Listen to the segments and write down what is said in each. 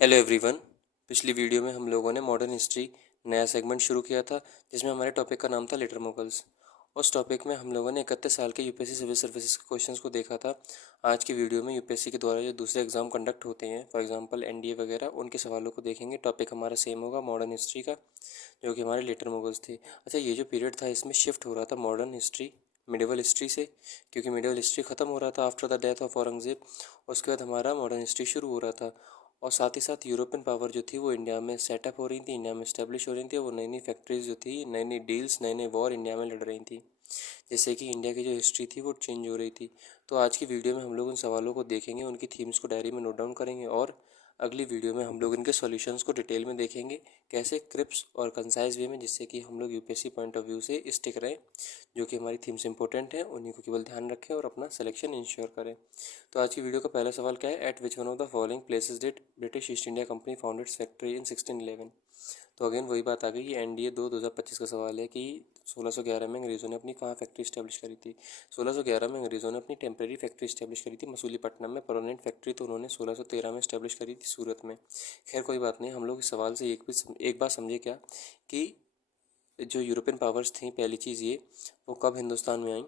Hello everyone. पिछली video में हम लोगों ने मॉडर्न हिस्ट्री नया सेगमेंट शुरू किया था जिसमें हमारे टॉपिक का नाम था लेटर मुगल्स। उस टॉपिक में हम लोगों ने 31 साल के यूपीएससी सिविल सर्विसेज के क्वेश्चंस को देखा था। आज की वीडियो में यूपीएससी के द्वारा जो दूसरे एग्जाम कंडक्ट होते हैं फॉर एग्जांपल एनडीए वगैरह उनके सवालों को देखेंगे। टॉपिक हमारा सेम होगा मॉडर्न हिस्ट्री का, जो कि हमारे लेटर मुगल्स थे। अच्छा, ये जो पीरियड था इसमें शिफ्ट हो रहा था मॉडर्न हिस्ट्री मिडिवल हिस्ट्री से, क्योंकि मिडिवल हिस्ट्री ख़त्म हो रहा था after the death of Aurangzeb. उसके बाद हमारा मॉडर्न हिस्ट्री शुरू हो रहा था। और साथ ही साथ यूरोपियन पावर जो थी वो इंडिया में सेटअप हो रही थी, इंडिया में इस्टेब्लिश हो रही थी। वो नई नई फैक्ट्रीज जो थी, नई नई डील्स, नए नए वॉर इंडिया में लड़ रही थी, जिससे कि इंडिया की जो हिस्ट्री थी वो चेंज हो रही थी। तो आज की वीडियो में हम लोग उन सवालों को देखेंगे, उनकी थीम्स को डायरी में नोट डाउन करेंगे, और अगली वीडियो में हम लोग इनके सॉल्यूशंस को डिटेल में देखेंगे, कैसे क्रिप्स और कंसाइज वे में, जिससे कि हम लोग यूपीएससी पॉइंट ऑफ व्यू से स्टिक रहें। जो कि हमारी थीम्स इंपॉर्टेंट हैं उन्हीं को केवल ध्यान रखें और अपना सिलेक्शन इंश्योर करें। तो आज की वीडियो का पहला सवाल क्या है? At which one of the following places did British East India company found it's factory in 1611? तो अगेन वही बात आ गई कि एनडीए 2025 का सवाल है कि 1611 में अंग्रेज़ों ने अपनी कहाँ फैक्ट्री स्टैब्लिश करी थी। 1611 में अंग्रेज़ों ने अपनी टेम्प्रेरी फैक्ट्री स्टैब्लिश करी थी मसूलीपट्टनम में। परमानेंट फैक्ट्री तो उन्होंने 1613 में स्टैब्लिश करी थी सूरत में। खैर कोई बात नहीं, हम लोग इस सवाल से एक बात समझे क्या कि जो यूरोपियन पावर्स थी, पहली चीज़ ये, वो कब हिंदुस्तान में आई,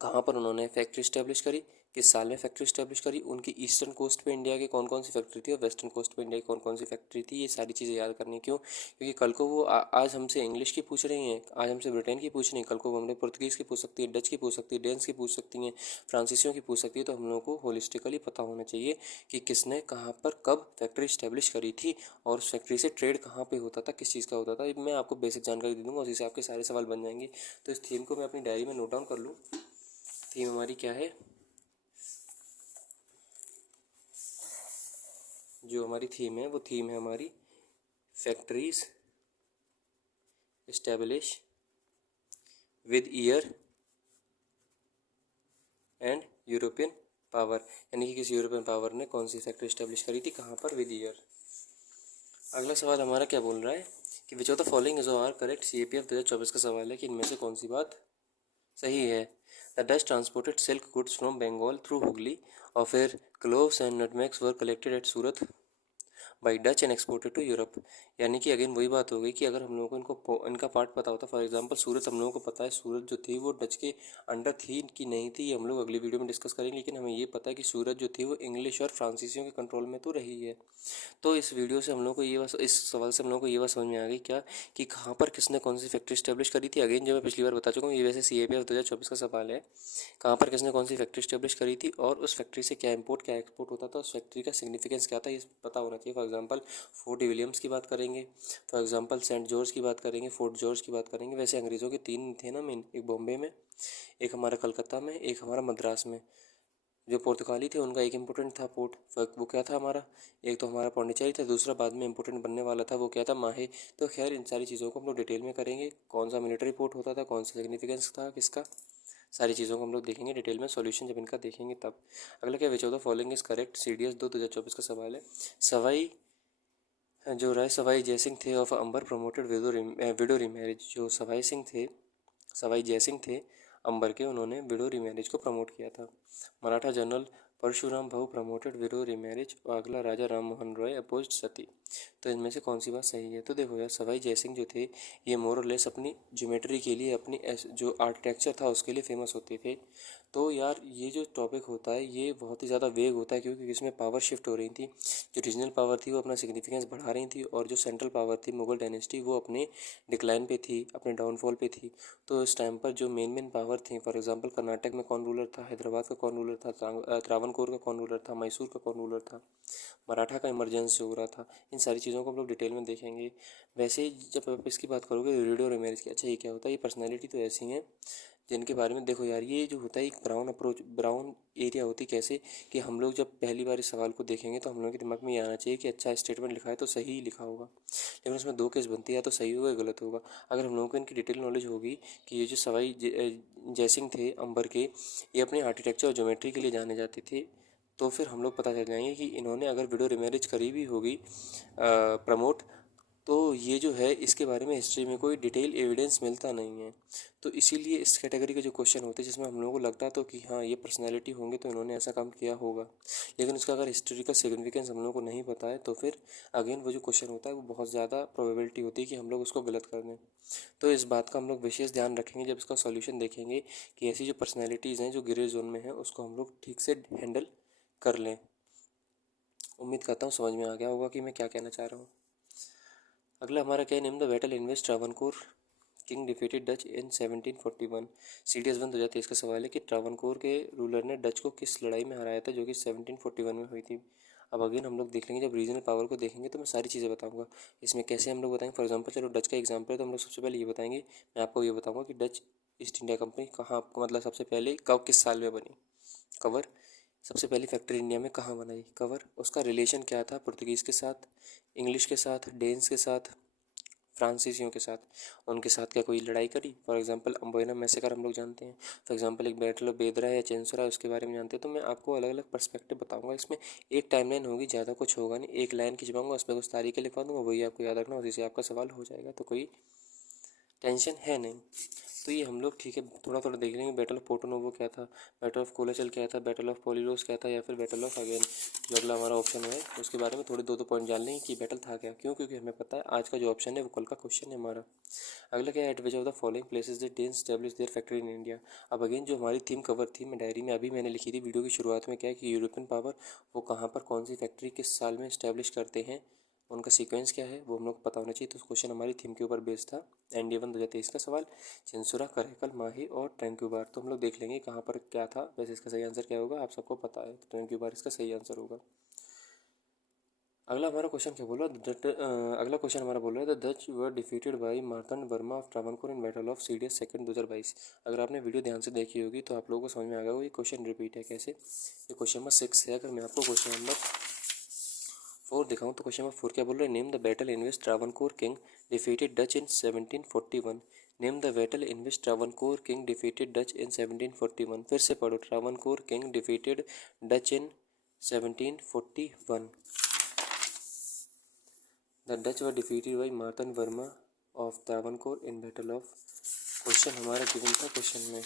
कहाँ पर उन्होंने फैक्ट्री स्टैब्लिश करी, किस साल में फैक्ट्री स्टैब्लिश करी, उनकी ईस्टर्न कोस्ट पे इंडिया के कौन कौन सी फैक्ट्री थी और वेस्टर्न कोस्ट पे इंडिया की कौन कौन सी फैक्ट्री थी। ये सारी चीज़ें याद करनी क्यों? क्योंकि कल को वो आज हमसे इंग्लिश की पूछ रही हैं, आज हमसे ब्रिटेन की पूछ रही हैं, कल को वो हमने पुर्तगीज़ की पूछ सकती है, डच की पूछ सकती है, डेन्स की पूछ सकती हैं, फ्रांसीसियों की पूछ सकती है। तो हम लोगों को होलिस्टिकली पता होना चाहिए कि किसने कहाँ पर कब फैक्ट्री स्टैब्लिश करी थी और उस फैक्ट्री से ट्रेड कहाँ पर होता था, किस चीज़ का होता था। मैं आपको बेसिक जानकारी दे दूँगा, उसी से आपके सारे सवाल बन जाएंगे। तो इस थीम को मैं अपनी डायरी में नोट डाउन कर लूँ। थीम हमारी क्या है? जो हमारी थीम है वो थीम है हमारी factories establish with year and European power, यानी कि किसी यूरोपियन पावर ने कौन सी फैक्ट्री इस्टेब्लिश करी थी, कहाँ पर, विद ईयर। अगला सवाल हमारा क्या बोल रहा है कि which of the following is are correct. CAPF 2024 का सवाल है कि इनमें से कौन सी बात सही है। The Dutch transported silk goods from Bengal through Hooghly, और फिर cloves and nutmegs were collected at Surat by Dutch and exported to Europe. यानी कि अगेन वही बात हो गई कि अगर हम लोगों को इनका पार्ट पता होता, फॉर एग्जांपल सूरत हम लोगों को पता है, सूरत जो थी वो डच के अंडर थी कि नहीं थी, ये हम लोग अगली वीडियो में डिस्कस करेंगे। लेकिन हमें ये पता है कि सूरत जो थी वो इंग्लिश और फ्रांसीसियों के कंट्रोल में तो रही है। तो इस वीडियो से हम लोग को ये बस, इस सवाल से हम लोग को ये बात समझ में आ गई क्या, कि कहाँ पर किसने कौन सी फैक्ट्री स्टैब्लिश करी थी। अगेन जो मैं पिछली बार बता चुका हूँ, ये वैसे CAPF 2024 का सवाल है, कहाँ पर किसने कौन सी फैक्ट्री स्टैब्लिश करी थी और उस फैक्ट्री से क्या इंपोर्ट क्या एक्सपोर्ट होता था, उस फैक्ट्री का सिग्निफिकेंस क्या था, ये पता होना चाहिए। फॉर एग्जांपल फोर्ट विलियम्स की बात करेंगे, फॉर एग्जांपल सेंट जॉर्ज की बात करेंगे, फोर्ट जॉर्ज की बात करेंगे। वैसे अंग्रेज़ों के 3 थे ना मेन, एक बॉम्बे में, एक हमारा कलकत्ता में, एक हमारा मद्रास में। जो पुर्तगाली थे उनका एक इम्पोर्टेंट था पोर्ट, वो क्या था हमारा, एक तो हमारा पौंडीचेरी था, दूसरा बाद में इम्पोर्टेंट बनने वाला था वो क्या था, माहे। तो खैर इन सारी चीज़ों को हम लोग डिटेल में करेंगे, कौन सा मिलिट्री पोर्ट होता था, कौन सा सिग्निफिकेंस था किसका, सारी चीज़ों को हम लोग देखेंगे डिटेल में। सॉल्यूशन जब इनका देखेंगे तब। अगला क्या, विच of the following is correct. CDS 2024 का सवाल है। सवाई जो राय सवाई जयसिंह थे of Amber promoted widow remarriage. जो सवाई जयसिंह थे अंबर के, उन्होंने विडो रीमैरिज को प्रमोट किया था। मराठा जनरल परशुराम भाऊ प्रमोटेड विडो रीमैरिज। और अगला, राजा राम मोहन रॉय अपोज्ड सती। तो इनमें से कौन सी बात सही है? तो देखो यार, सवाई जयसिंह जो थे ये मोर और लेस अपनी ज्योमेट्री के लिए, अपनी जो आर्किटेक्चर था उसके लिए फेमस होते थे। तो यार ये जो टॉपिक होता है ये बहुत ही ज़्यादा वेग होता है, क्योंकि इसमें पावर शिफ्ट हो रही थी। जो रीजनल पावर थी वो अपना सिग्निफिकेंस बढ़ा रही थी, और जो सेंट्रल पावर थी मुगल डायनेस्टी वो अपने डिक्लाइन पे थी, अपने डाउनफॉल पे थी। तो इस टाइम पर जो मेन मेन पावर थी, फॉर एग्जांपल कर्नाटक में कौन रूलर था, हैदराबाद का कौन रूलर था, त्रावणकोर का कौन रूलर था, मैसूर का कौन रूलर था, मराठा का इमरजेंसी हो रहा था। इन सारी चीज़ों को हम लोग डिटेल में देखेंगे। वैसे ही जब आप इसकी बात करोगे रेडियो रीमैरिज की, अच्छा ये क्या होता है, ये पर्सनैलिटी तो ऐसी हैं जिनके बारे में देखो यार, ये जो होता है एक ब्राउन एरिया होती है। कैसे कि हम लोग जब पहली बार इस सवाल को देखेंगे तो हम लोग के दिमाग में ये आना चाहिए कि अच्छा स्टेटमेंट लिखा है तो सही ही लिखा होगा, लेकिन उसमें दो केस बनती है, या तो सही होगा या गलत होगा। अगर हम लोगों को इनकी डिटेल नॉलेज होगी कि ये जो जयसिंह थे अंबर के, ये अपने आर्किटेक्चर और ज्योमेट्री के लिए जाने जाते थे, तो फिर हम लोग पता चल जाएंगे कि इन्होंने अगर विडो रिमैरिज करी भी होगी प्रमोट, तो ये जो है इसके बारे में हिस्ट्री में कोई डिटेल एविडेंस मिलता नहीं है। तो इसीलिए इस कैटेगरी के जो क्वेश्चन होते हैं जिसमें हम लोगों को लगता तो कि हाँ ये पर्सनैलिटी होंगे तो इन्होंने ऐसा काम किया होगा, लेकिन उसका अगर हिस्टोरिकल सिग्निफिकेंस हम लोगों को नहीं पता है तो फिर अगेन वो जो क्वेश्चन होता है वो बहुत ज़्यादा प्रोबेबिलिटी होती है कि हम लोग उसको गलत कर दें। तो इस बात का हम लोग विशेष ध्यान रखेंगे जब इसका सॉल्यूशन देखेंगे कि ऐसी जो पर्सनैलिटीज़ हैं जो ग्रे जोन में हैं उसको हम लोग ठीक से हैंडल कर लें। उम्मीद करता हूँ समझ में आ गया होगा कि मैं क्या कहना चाह रहा हूँ। अगला हमारा क्या है, name the battle in which Travancore king defeated Dutch in 1741। CDS 1 2023 का सवाल है कि ट्रावनकोर के रूलर ने डच को किस लड़ाई में हराया था जो कि 1741 में हुई थी। अब अगेन हम लोग देख लेंगे, जब रीजनल पावर को देखेंगे तो मैं सारी चीज़ें बताऊंगा इसमें कैसे हम लोग बताएंगे। फॉर एग्जांपल चलो डच का एग्जांपल है तो हम लोग सबसे पहले ये बताएंगे, मैं आपको ये बताऊंगा कि डच ईस्ट इंडिया कंपनी कहाँ आपको मतलब सबसे पहले कब किस साल में बनी, कवर। सबसे पहली फैक्ट्री इंडिया में कहाँ बनाई, कवर। उसका रिलेशन क्या था पुर्तगीज़ के साथ, इंग्लिश के साथ, डेन्स के साथ, फ्रांसीसियों के साथ, उनके साथ क्या कोई लड़ाई करी। फॉर एग्जांपल अम्बोयना मैसेकर हम लोग जानते हैं, फॉर एग्जांपल एक बैटल ऑफ बेदरा या चेंसुरा उसके बारे में जानते हैं। तो मैं आपको अलग अलग पर्सपेक्टिव बताऊंगा, इसमें एक टाइमलाइन होगी, ज़्यादा कुछ होगा नहीं, एक लाइन खिंचवाऊंगा उसमें कुछ तारीखें लिखवा दूंगा, वही आपको याद रखना, उसी से आपका सवाल हो जाएगा, तो कोई टेंशन है नहीं। तो ये हम लोग ठीक है थोड़ा थोड़ा देख लेंगे। बैटल ऑफ पोर्टोनोवो क्या था, बैटल ऑफ कोलाचल क्या था, बैटल ऑफ पोलिलोस क्या था, या फिर बैटल ऑफ अगेन जो अगला हमारा ऑप्शन है उसके बारे में थोड़े दो पॉइंट जान लेंगे कि बैटल था क्या, क्यों, क्योंकि हमें पता है आज का जो ऑप्शन है वो कल का क्वेश्चन है हमारा। अगला क्या है, at which of the following places they then establish their factory in India. अब अगेन जो हमारी थीम कवर थी मैं डायरी में अभी मैंने लिखी थी वीडियो की शुरुआत में, क्या है कि यूरोपियन पावर वो कहाँ पर कौन सी फैक्ट्री किस साल में इस्टेब्लिश करते हैं, उनका सीक्वेंस क्या है वो हम लोग को पता होना चाहिए। तो क्वेश्चन हमारी थीम के ऊपर बेस्ड था। NDA 1 2023 का सवाल, चिंसुरा, करैकल, माही और ट्रैंक्यूबार। तो हम लोग देख लेंगे कहाँ पर क्या था। वैसे इसका सही आंसर क्या होगा आप सबको पता है, ट्रैंक्यूबार इसका सही आंसर होगा। अगला हमारा क्वेश्चन क्या बोल रहा है, अगला क्वेश्चन हमारा बोल रहा है the Dutch were defeated by Martand Verma of Travancore in battle of CDS 2 2022। अगर आपने वीडियो ध्यान से देखी होगी तो आप लोगों को समझ में आ गया होगा ये क्वेश्चन रिपीट है कैसे। ये क्वेश्चन नंबर 6 है। अगर मैं आपको क्वेश्चन नंबर 4 दिखाऊं तो क्वेश्चन नंबर 4 क्या बोल रहे हैं, name the battle in which Travancore king defeated Dutch in 1741। Name the battle in which Travancore king defeated Dutch in 1741। फिर से पढ़ो, Travancore king defeated Dutch in 1741। The Dutch were defeated by Marthanda Varma of Travancore in battle of. Question हमारा given था question में।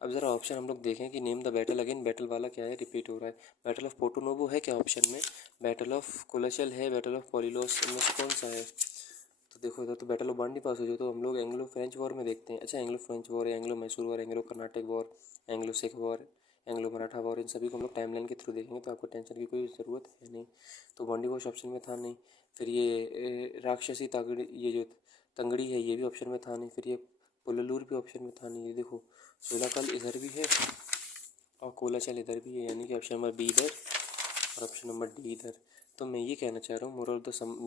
अब ज़रा option हम लोग देखें कि name the battle, again battle वाला क्या है रिपीट हो रहा है। बैटल ऑफ पोर्टोनोवो है क्या ऑप्शन में, बैटल ऑफ कोलाचल है, बैटल ऑफ पोलिलोस, इनमें से कौन सा है। तो देखो इधर तो बैटल ऑफ बांडी पास हो जो तो हम लोग एंग्लो फ्रेंच वॉर में देखते हैं। अच्छा Anglo French war, Anglo Mysore war, Anglo Karnataka war, Anglo Sikh war, Anglo Maratha war, इन सभी को हम लोग टाइमलाइन के थ्रू देखेंगे तो आपको टेंशन की कोई ज़रूरत है नहीं। तो बांडी वॉश ऑप्शन में था नहीं। फिर ये राक्षसी तागड़ी, ये जो तंगड़ी है ये भी ऑप्शन में था नहीं। फिर ये पुललूर भी ऑप्शन में था नहीं। ये देखो सोलाकल इधर भी है और कोलाचल इधर भी है, यानी कि ऑप्शन नंबर बी इधर और ऑप्शन नंबर डी इधर। तो मैं ये कहना चाह रहा हूँ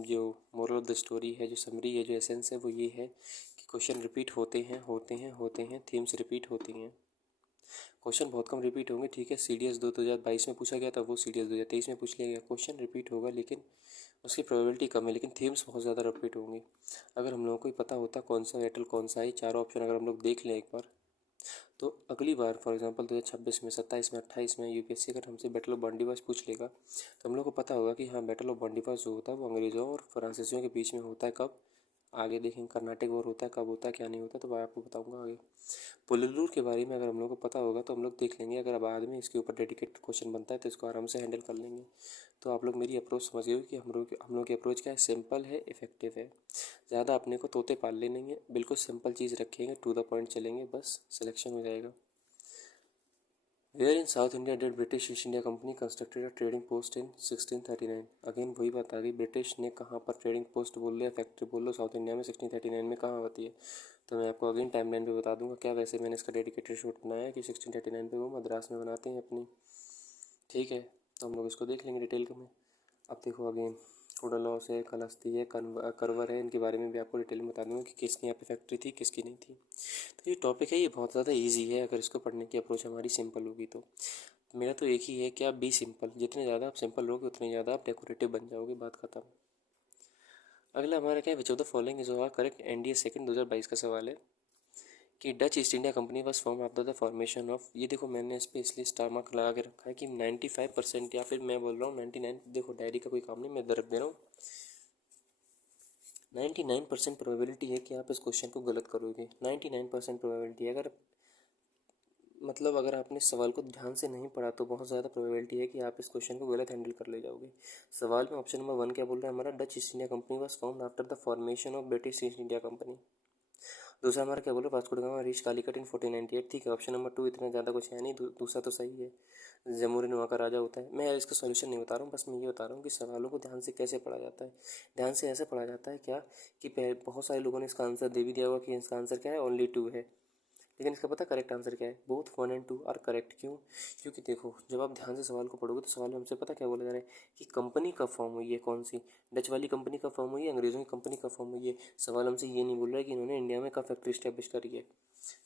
जो मोरल ऑफ द स्टोरी है, जो समरी है, जो एसेंस है वो ये है कि क्वेश्चन रिपीट होते हैं, थीम्स रिपीट होती हैं। क्वेश्चन बहुत कम रिपीट होंगे, ठीक है। CDS 2 2022 में पूछा गया था, वो CDS 2023 में पूछ लिया गया। क्वेश्चन रिपीट होगा लेकिन उसकी प्रोबेबिलिटी कम है, लेकिन थीम्स बहुत ज़्यादा रिपीट होंगी। अगर हम लोगों को पता होता कौन सा बैटल कौन सा है, चारों ऑप्शन अगर हम लोग देख लें एक बार, तो अगली बार फॉर एग्जांपल 2026 में, 27 में, 28 में UPSC अगर हमसे बैटल ऑफ बंडीवास पूछ लेगा तो हम लोग को पता होगा कि हाँ बैटल ऑफ बंडीवास जो होता है वो अंग्रेज़ों और फ्रांसीसियों के बीच में होता है। कब, आगे देखेंगे। कर्नाटक वॉर होता है, कब होता है क्या नहीं होता तो मैं आपको बताऊंगा आगे। पुललूर के बारे में अगर हम लोग को पता होगा तो हम लोग देख लेंगे, अगर बाद में इसके ऊपर डेडिकेटेड क्वेश्चन बनता है तो इसको आराम से हैंडल कर लेंगे। तो आप लोग मेरी अप्रोच समझ गए कि हम लोग की अप्रोच क्या है, सिंपल है, इफेक्टिव है। ज़्यादा अपने को तोते पाल नहीं है, बिल्कुल सिंपल चीज़ रखेंगे, टू द पॉइंट चलेंगे, बस सिलेक्शन हो जाएगा। Where in South India did British East India Company constructed a trading post in 1639। Again वही बात आ गई, ब्रिटिश ने कहाँ पर ट्रेडिंग पोस्ट बोल लिया, फैक्ट्री बोल लो, साउथ इंडिया में 1639 में कहाँ होती है। तो मैं आपको अगेन टाइमलाइन पे बता दूंगा क्या। वैसे मैंने इसका डेडिकेटेड शूट बनाया है कि 1639 पे वो मद्रास में बनाते हैं अपनी, ठीक है। तो हम लोग इसको देख लेंगे डिटेल में। अब देखो अगेन कुडलॉस है, कलस्ती है, करवर है, इनके बारे में भी आपको डिटेल में बता दूंगा कि किसकी यहाँ पे फैक्ट्री थी किसकी नहीं थी। तो ये टॉपिक है, ये बहुत ज़्यादा इजी है अगर इसको पढ़ने की अप्रोच हमारी सिंपल होगी तो। मेरा तो एक ही है कि आप बी सिंपल, जितने ज़्यादा आप सिंपल रहोगे उतने ज़्यादा आप डेकोरेटिव बन जाओगे, बात खत्म। अगला हमारा क्या है, which of the following is our correct. NDA 2 2022 का सवाल है कि डच ईस्ट इंडिया कंपनी बस form after the formation of. ये देखो मैंने इस पर इसलिए स्टार मार्क लगा के रखा है कि 95% या फिर मैं बोल रहा हूँ 99, देखो डायरी का कोई काम नहीं, मैं दर्द दे रहा हूँ। 99% प्रोबेबिलिटी है कि आप इस क्वेश्चन को गलत करोगे। 99% प्रोबेबिलिटी है। अगर आपने सवाल को ध्यान से नहीं पढ़ा तो बहुत ज़्यादा प्रोबेबिलिटी है कि आप इस क्वेश्चन को गलत हैंडल कर ले जाओगे। सवाल में ऑप्शन नंबर 1 क्या बोल रहा है हमारा, Dutch East India company was found after the formation of British East India company. दूसरा हमारा क्या बोला, Vasco da Gama reach Calicut इन 1498। ठीक है, ऑप्शन नंबर 2 इतना ज़्यादा कुछ है नहीं, दूसरा तो सही है, जमुरी नुआ का राजा होता है। मैं यार इसका सॉल्यूशन नहीं बता रहा हूँ, बस मैं ये बता रहा हूँ कि सवालों को ध्यान से कैसे पढ़ा जाता है। ध्यान से ऐसे पढ़ा जाता है क्या कि बहुत सारे लोगों ने इसका आंसर दे भी दिया होगा कि इसका आंसर क्या है, ओनली 2 है, लेकिन इसका पता करेक्ट आंसर क्या है, बोथ 1 और 2 आर करेक्ट। क्यों? क्योंकि देखो जब आप ध्यान से सवाल को पढ़ोगे तो सवाल में हमसे पता क्या बोला जा रहा है कि कंपनी कब फॉर्म हुई है, कौन सी, डच वाली कंपनी कब फॉर्म हुई है, अंग्रेज़ों की कंपनी कब फॉर्म हुई है। सवाल हमसे ये नहीं बोल रहा है कि इन्होंने इंडिया में कब फैक्ट्री स्टैब्लिश करी है।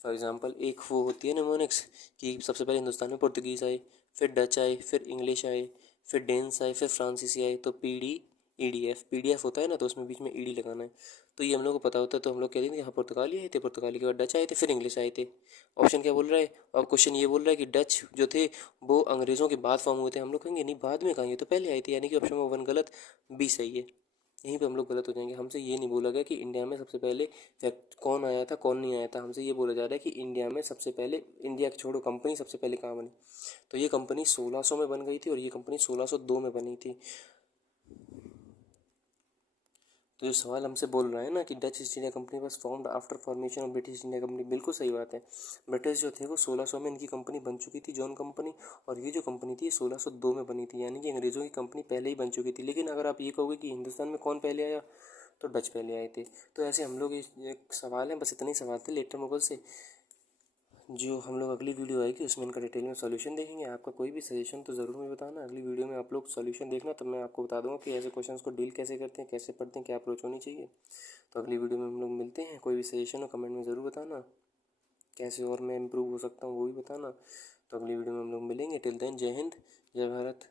फॉर एग्जाम्पल एक वो होती है निमोनिक्स कि सबसे पहले हिंदुस्तान में पुर्तगीज़ आए, फिर डच आए, फिर इंग्लिश आए, फिर डेन्स आए, फिर फ्रांसीसी आए, तो पीडीएफ होता है ना, तो उसमें बीच में ईडी लगाना है। तो ये हम लोग को पता होता है, तो हम लोग कह देंगे यहाँ पुर्तगाली आए थे, पुर्तगाली के बाद डच आए थे, फिर इंग्लिश आए थे। ऑप्शन क्या बोल रहा है, और क्वेश्चन ये बोल रहा है कि डच जो थे वो अंग्रेज़ों के बाद फॉर्म हुए थे। हम लोग कहेंगे नहीं, बाद में कहाँ, ये तो पहले आए थे, यानी कि ऑप्शन नंबर 1 गलत, बी सही है। यहीं पे हम लोग गलत हो जाएंगे। हमसे ये नहीं बोला गया कि इंडिया में सबसे पहले कौन आया था, कौन नहीं आया था। हमसे ये बोला जा रहा है कि इंडिया में सबसे पहले, इंडिया छोड़ो, कंपनी सबसे पहले कहाँ बनी। तो ये कंपनी 1600 में बन गई थी और ये कंपनी 1602 में बनी थी। तो जो सवाल हमसे बोल रहा है ना कि Dutch East India company was formed after formation of British India company, बिल्कुल सही बात है। ब्रिटिश जो थे वो 1600 में इनकी कंपनी बन चुकी थी, जॉन कंपनी, और ये जो कंपनी थी 1602 में बनी थी, यानी कि अंग्रेज़ों की कंपनी पहले ही बन चुकी थी। लेकिन अगर आप ये कहोगे कि हिंदुस्तान में कौन पहले आया, तो डच पहले आए थे। तो ऐसे हम लोग एक सवाल है, बस इतने ही सवाल थे लेटर मुगल से, जो हम लोग अगली वीडियो आएगी उसमें इनका डिटेल में सॉल्यूशन देखेंगे। आपका कोई भी सजेशन तो ज़रूर मुझे बताना, अगली वीडियो में आप लोग सॉल्यूशन देखना, तब मैं आपको बता दूंगा कि ऐसे क्वेश्चंस को डील कैसे करते हैं, कैसे पढ़ते हैं, क्या अप्रोच होनी चाहिए। तो अगली वीडियो में हम लोग मिलते हैं। कोई भी सजेशन हो कमेंट में ज़रूर बताना, कैसे और मैं इम्प्रूव हो सकता हूँ वो भी बताना। तो अगली वीडियो में हम लोग मिलेंगे। टिल देन जय हिंद, जय भारत।